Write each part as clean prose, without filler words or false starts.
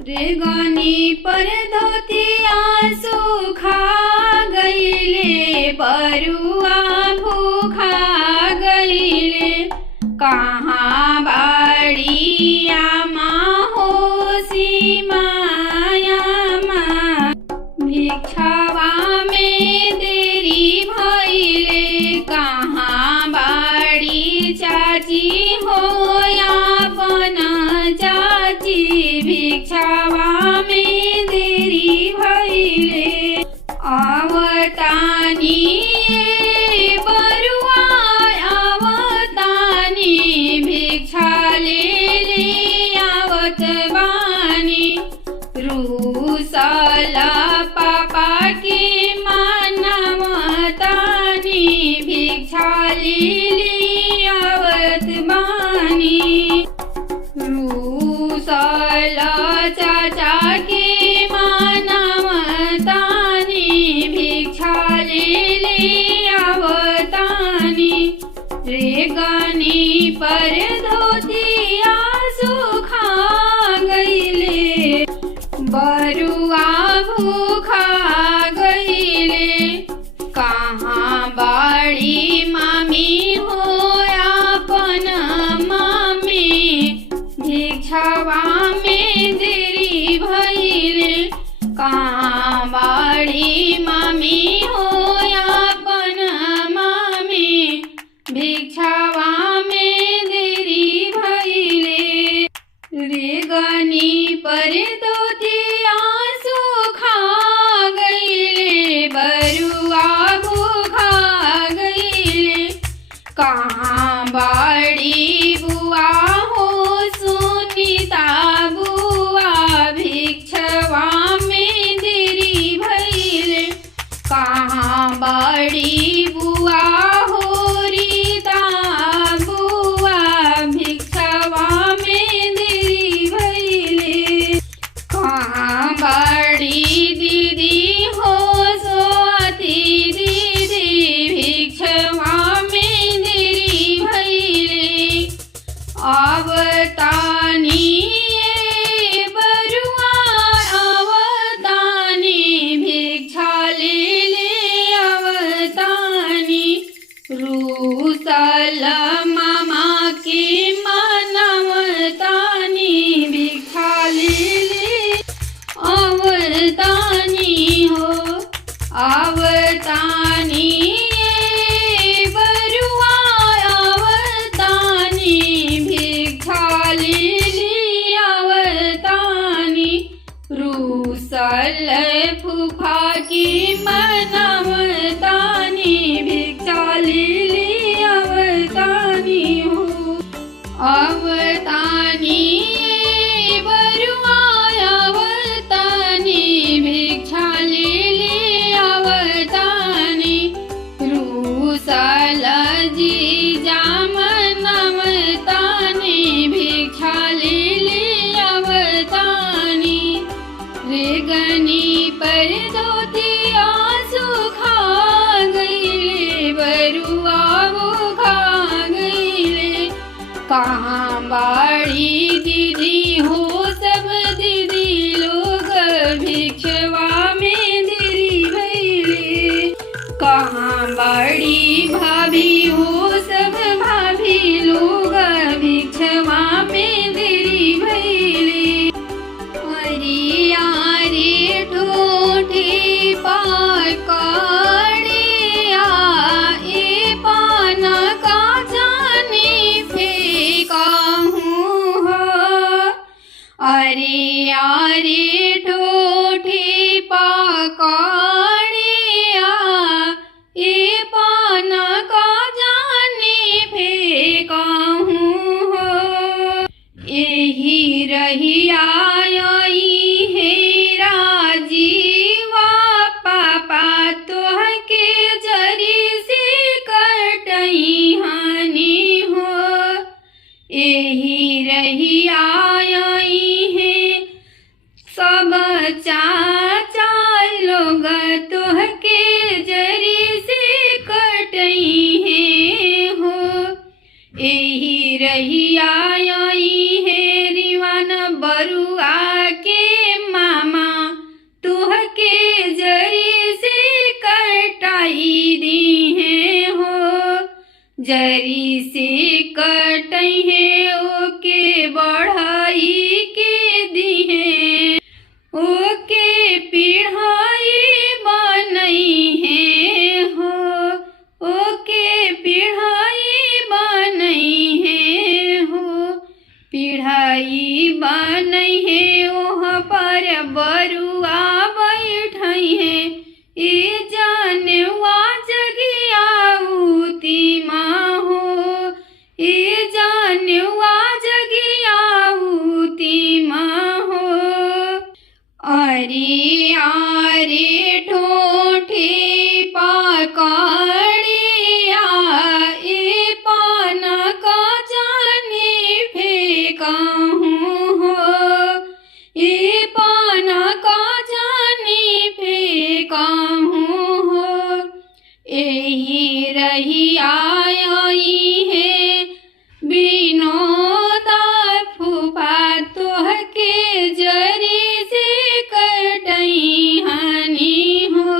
रेगनी पर धोतिया सूखा गईले, बरुआ भूखा गईले। कहाँ बाड़ी आमा होशी माया माँ, भिक्षावा में देरी भइले। कहाँ बाड़ी चाची हो यापन चाची, भिक्षावा में देरी भइले। आवतानी बरुआ आवतानी, भिक्षा ले आवत बानी। रूसल पापा के मानवतानी, भिक्षा ले आवत बानी। रूसल चाचा के मानवतानी, भिक्षा ले आवतानी। रेगनी पर धोतिया सूखा गईले, बरुआ भूखा गईले। कहाँ बाड़ी मामी हो आपन मामी, भिक्षावा में देरी भइले। कहाँ बाड़ी मामी हो आपन मामी, भिक्षावा में देरी भइले। रेगनी पर धोतिया सूखा गईले, बरुआ भूखा गईले। कहाँ बाड़ी बुआ हो सुनीता बुआ, भिक्षावा में देरी भइले। कहाँ बाड़ी बुआ हो रीता बुआ, भिक्षावा में देरी भइले। कहाँ बाड़ी दीदी हो स्वाति दीदी, भिक्षावा में देरी भइले। आवतानी बरुआ आवतानी, भिक्षा ले आवतानी। रूसल मामा के मानवतानी, भिक्षा ले आवतानी हो आवतानी। बरुआ आवतानी, भिक्षा ले आवतानी। रूसल फूफा की मानवतानी, भिक्षा ले आवतानी हो आवतानी। बरुआ आवतानी, भिक्षा ले आवतानी। रूसल जीजा मानवतानी, भिक्षा ले आवतानी। रेगनी पर धोतिया सूखा गईले, बरुआ भूखा गईले। कहाँ बाड़ी दीदी हो सब दीदी लोग, भिक्षवा में देरी भइले। कहाँ बाड़ी भाभी हो सब भाभी लोग, भिक्षवा में देरी भइले। हरिया रे ठोठी पकड़िया, ए पान का जाने फेंकाहूँ हो। अरे रे ठोठी पकड़िया, ए पान का जाने फेंकाहूँ हो। यही रहिया जीवा पापा तोहके जरी से कटई हानि हो। यही रहिया है सब चाचा लोग तोहके जरी से कटई है हो। यही रहिया है रिवान बरुआ के है ओह पर बरुआ बैठई है ए जानवा जगिया उती माँ हो ए जानवा जगिया उती माँ हो। अरे आरे ठोठे पकड़िया ए पाना का जाने फेंकाहूँ हो ए पाना का जाने फेंकाहूँ हो। एही रही आई है बिनोदा फूफा तोहके जरी से कटई हानि हो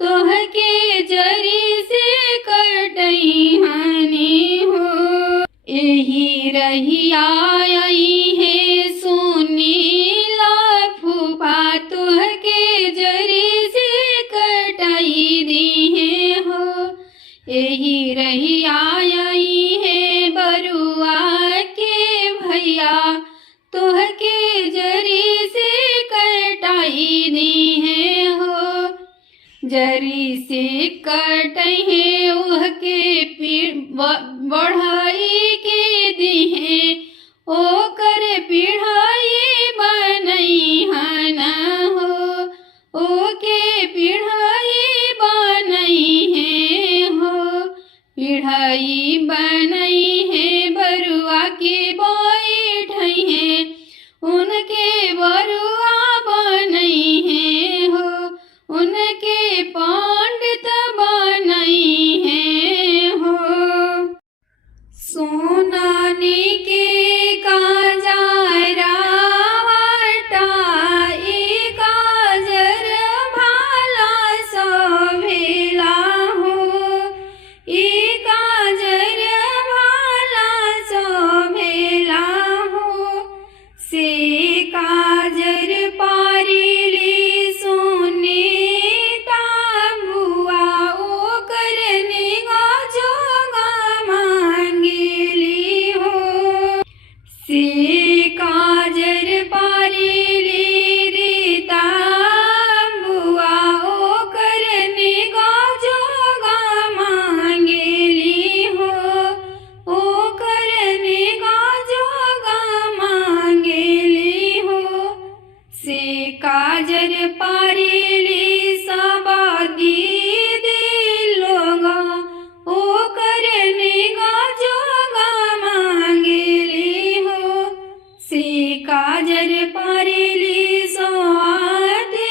तोहके जरी से कटई हानि हो। एही रही आई है सुनीला फूफा तोहके जरी से कटई दी है हो। एही रही आई है बरुआ के भैया तोहके जरी से कटाई दी है हो। जरी से कटई है ओह के बढ़ाई के दी है ओ कर पिढ़ाई बनई हना हो ओ के पिढ़ाई बनई है हो। पिढ़ाई बनई है बरुआ के बैठई है उनके बरुआ बनई है हो उनके पंडित बनई है हो। सोनानी के काजरा वाटा ए काजर भाला सभेला हो ए काजर भाला सभेला हो। से काजर पारिली सोने तांबुआ ओ करने जोगा मांगेली हो। से काजर पारिली रे तांबुआ ओ करने जोगा मांगेली हो ओ करने जोगा मांगेली हो। से काजर पारिली सबादी दिलोगा ओ करने जोगा मांगेली हो। से काजर पारिली सवादी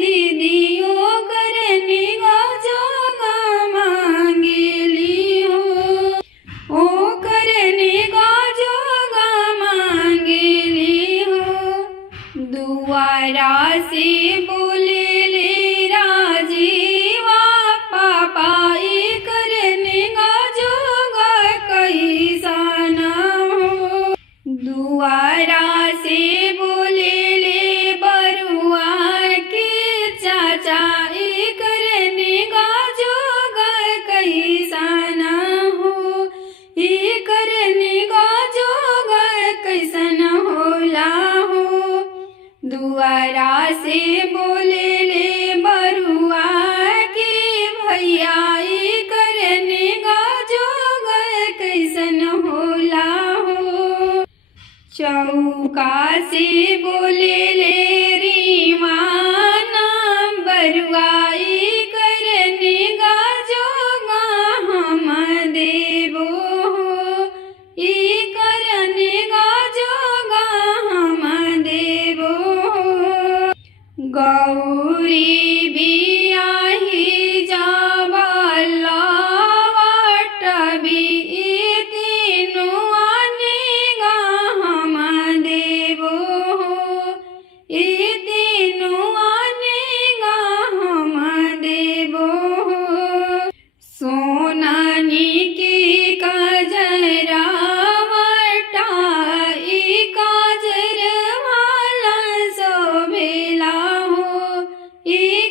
दीदी ओ करने जोगा मांगेली हो ओ करने जोगा मांगेली हो। दुआरा से बोले ले राजीवा पापा ए करने जोगा कैसा न हो। दुआरा से बोले ले बरुआ के चाचा ए करने जोगा कैसा न हो ए करने जोगा कैसन होला हो। दुआरा से बोले ले बरुआ के भैया ए करने जोगा कैसन होला हो। चौका से बोले ले रीवाना बरुआ ए करने जोगा हम देबो हो ए करने जोगा हम देबो हो। गौरी बियाही जाबला वाटबी ए तीनों आनेगा हम देबो हो ए तीनों आनेगा हम देबो हो। सोनानी के काजरा वाटा ए काजर भाला सभेला हो ए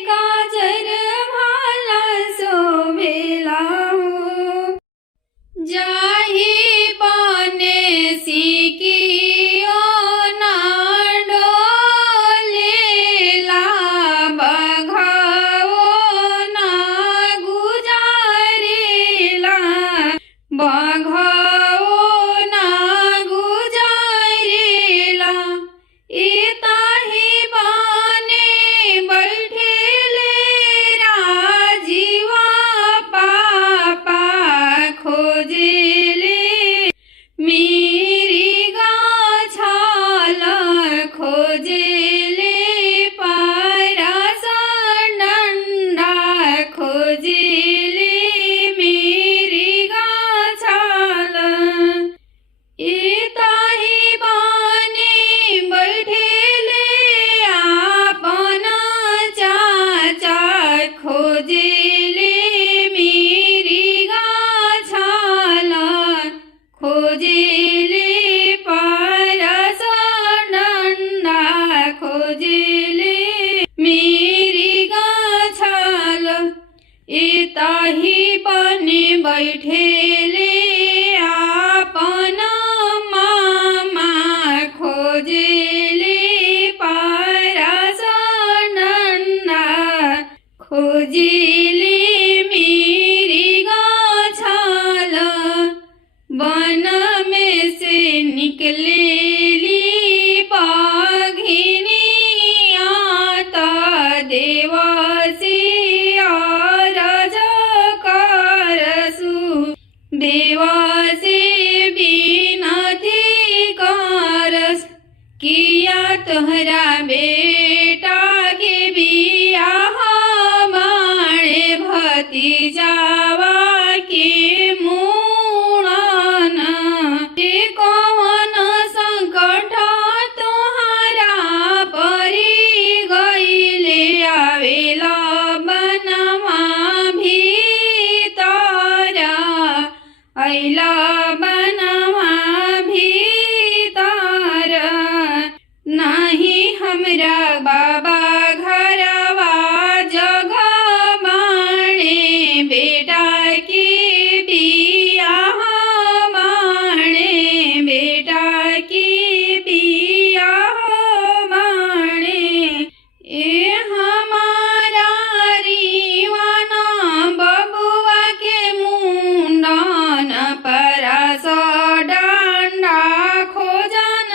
तोहरा बेटा के बियाह बाणे भतीजावा के मुड़न कौन संकट तोहरा परी गईले आवेला बनवा भीतर अइला बनवा भीतर नाही हमरा बाबा घरवा जगह बाणे बेटा के बियाह बाणे बेटा के बियाह बाणे ए हमारा रीवाना बबुआ के मुंडन परास डांडा खोजन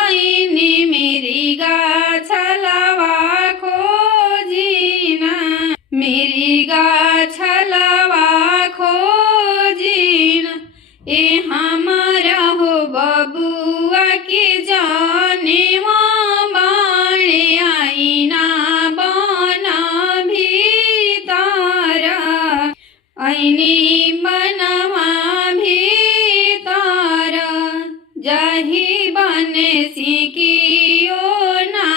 आईनी मेरी गाछलवा खोजिना मेरी गाछलवा खोजिना ए हमारा हो बबुआ के जाने बाणे आईना बना भीतर आईनी बनवा भीतर जाही बने सिकियो ना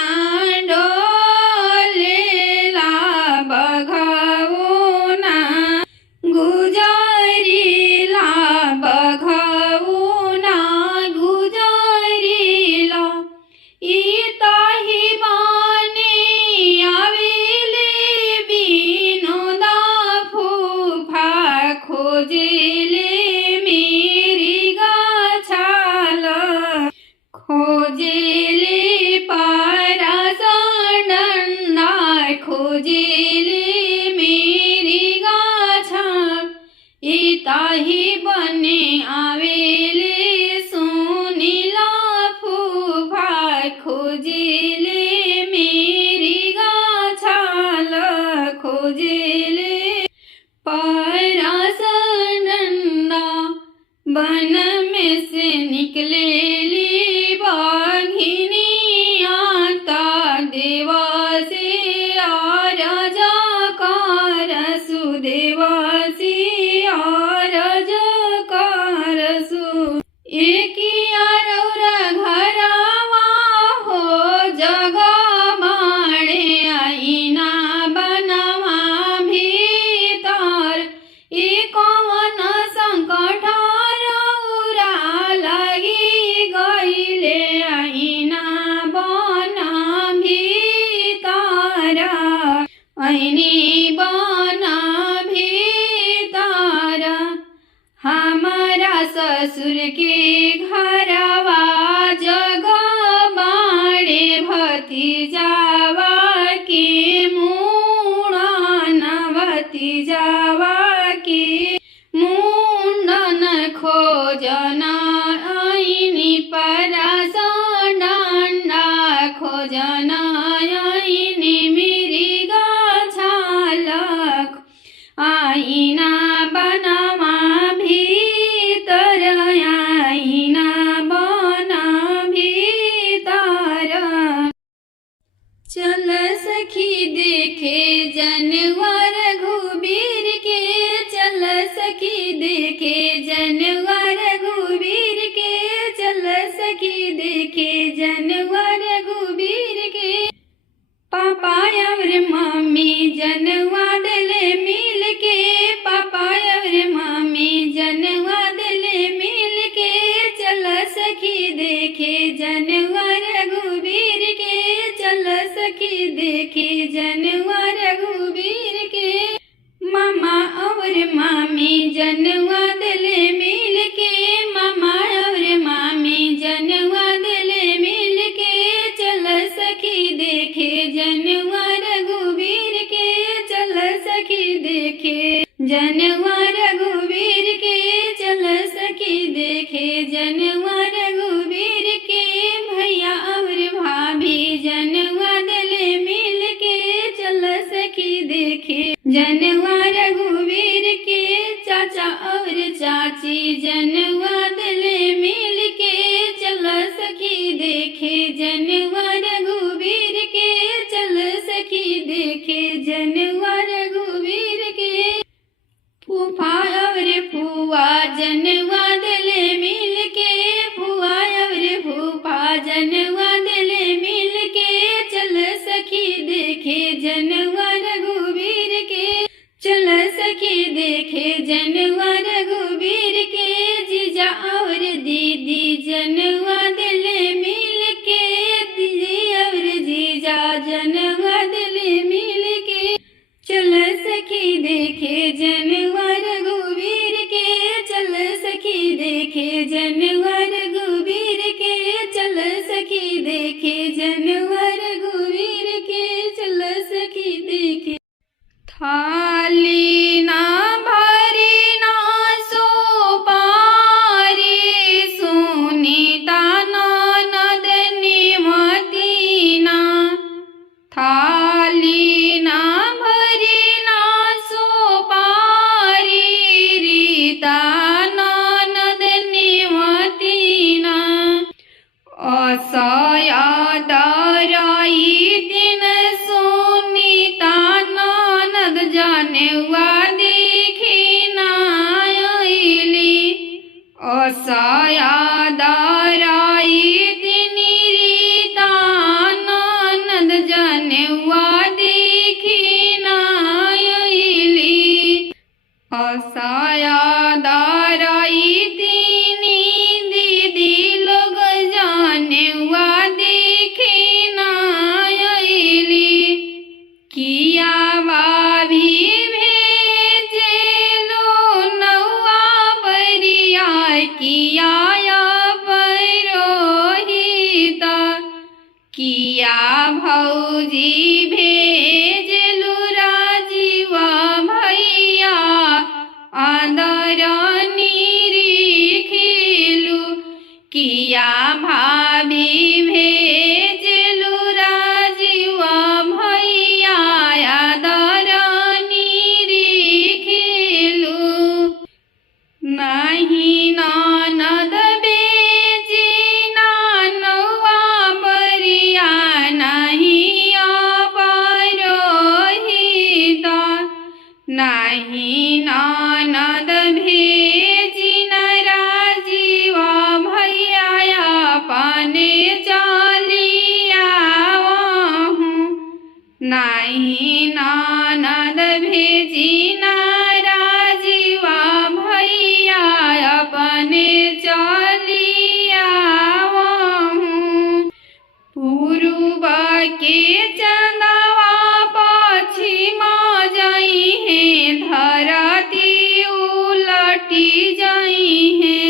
डोलेला बघाओ ना गुजरिला बघाओ ना गुजरिला इताही बाने आवेले बिनोदा फूफा खोजेले मेरी गाछाल खोजेले पारास डंडा खोजेले मेरी गाछाल इताही बने आवेले सुनीला फूफा खोजेले मेरी गाछाल खोजेले पारास डंडा बन में से निकलेली बाघिनी आता देवा से आराजा कारसु देवा से आराजा कारसु एकिया रौरा घरवा हो जगह बाणे आईना बनवा भीतर ए कौन संकट रौरा लगी गईले आईना बना भीतर आईनी बना भीतर हमारा ससुर के घरवा जगह बाणे भतीजावा के मुड़न भतीजावा के मुंडन खोजन आईनी परास डांडा खोजन आईनी मेरी गाछाल आईना बनवा भीतर आईना बना भीतर चल सखी देखे जनवर घुबीर के चल सखी देखे जनवर घुबीर के चल सखी देखे जनवर घुबीर के पापा और मम्मी जनवा दिले मिल के पापा और मम्मी जनवा दिले मिल के चल सखी देखे जनवर घुबीर के चल सखी देखे जनवर घुबीर के मामा और मामी जनवा दिले मिल के मामा और मामी जनवा दिले मिल के चल सखी देखे जनवर घुबीर के चल सखी देखे जनवर घुबीर के चल सखी देखे जनवर घुबीर के भैया और भाभी जनवा दिले मिल के चल सखी देखे जनवर घुबीर के चाचा और चाची जनवा दिले मिल के चल सखी देखे जनवर किया भौजी भेजलु राजीव भैया आदर निरीखिलु किया भाभी भेजलु राजीव भैया आदर निरीखिलु नहीं ननद बेजी नानवा बरिया नहीं अपरोहित नहीं ननद भेजी न राजीव भैया अपने चलिया नहीं ननद भेजी न राजीव भैया अपने चलिया पूर्व के चंदवा पश्चिम जई है धरती उलटी जई है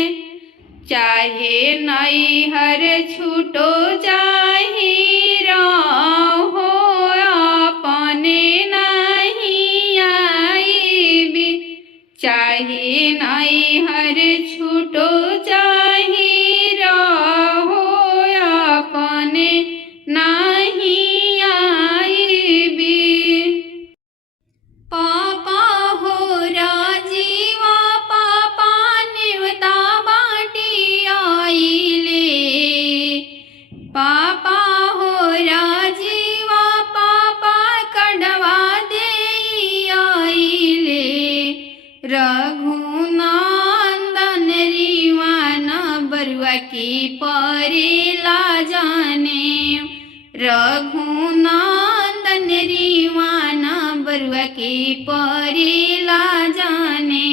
चाहे नैहर छूटो चाहे रहो अपने नहीं आईबी चाहे नैहर छूटो चाहे रहो अपने नहीं आईबी पापा हो राजीवा पापा नेवता बाटी आईले पापा हो राजीवा पापा कड़वा दे आईले रघुनंदन रीवान बरुआ की परेला जाने रघुनंदन रीवान बरुआ की परेला जाने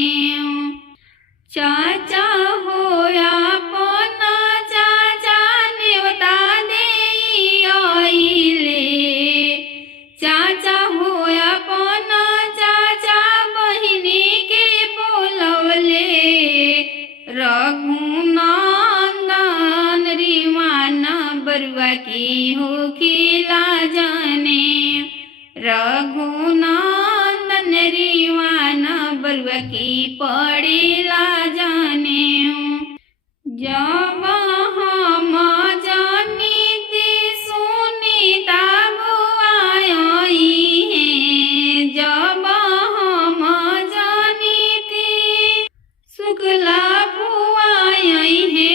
चाचा होया पना चाचा नेवता दे आईले चाचा होया पना चाचा बहिनी के बोलवले रघुनंदन रीवान बरुआ की हो खिला जाने रघुनंदन रीवान बरुआ की पड़ेला जाने जब हम जानीती सुनीता बुआई हैं जब हम जानीती शुक्ला बुआई हैं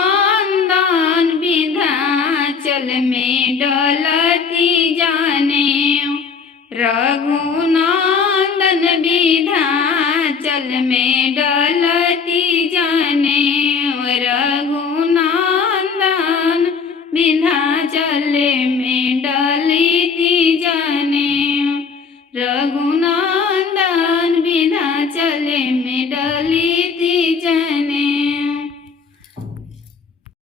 रघुनंदन विंध्याचल में डलती जाने रघुनंदन विंध्याचल में डलती जाने रघुनंदन विंध्याचल में डलती जाने रघुनंदन विंध्याचल में डली